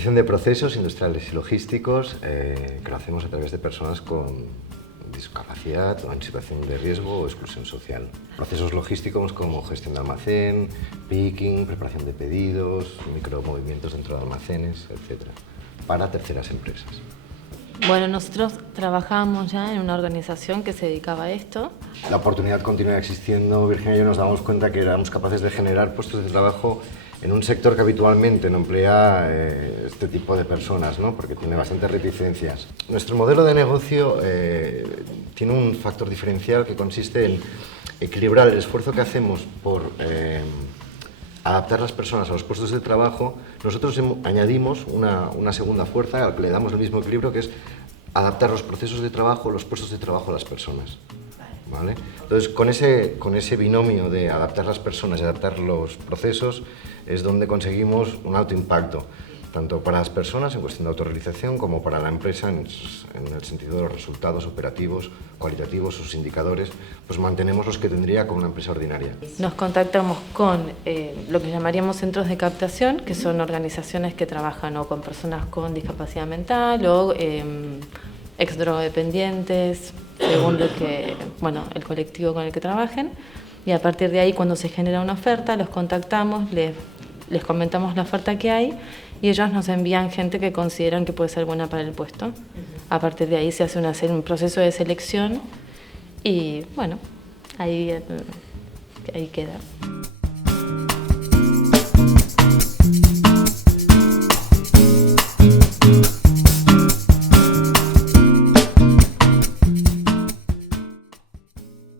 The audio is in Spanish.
Optimización de procesos industriales y logísticos, que lo hacemos a través de personas con discapacidad o en situación de riesgo o exclusión social. Procesos logísticos como gestión de almacén, picking, preparación de pedidos, micromovimientos dentro de almacenes, etc. Para terceras empresas. Bueno, nosotros trabajábamos ya en una organización que se dedicaba a esto. La oportunidad continúa existiendo. Virginia y yo nos damos cuenta que éramos capaces de generar puestos de trabajo en un sector que habitualmente no emplea este tipo de personas, ¿no? Porque tiene bastantes reticencias. Nuestro modelo de negocio tiene un factor diferencial que consiste en equilibrar el esfuerzo que hacemos por adaptar las personas a los puestos de trabajo. Nosotros añadimos una segunda fuerza al que le damos el mismo equilibrio, que es adaptar los procesos de trabajo, los puestos de trabajo a las personas. ¿Vale? Entonces, con ese binomio de adaptar las personas y adaptar los procesos es donde conseguimos un alto impacto, tanto para las personas en cuestión de autorrealización como para la empresa en el sentido de los resultados operativos, cualitativos, sus indicadores, pues mantenemos los que tendría como una empresa ordinaria. Nos contactamos con lo que llamaríamos centros de captación, que son organizaciones que trabajan o con personas con discapacidad mental o exdrogodependientes, según el colectivo con el que trabajen, y a partir de ahí, cuando se genera una oferta, los contactamos, les comentamos la oferta que hay y ellos nos envían gente que consideran que puede ser buena para el puesto. A partir de ahí se hace un proceso de selección y bueno, ahí queda.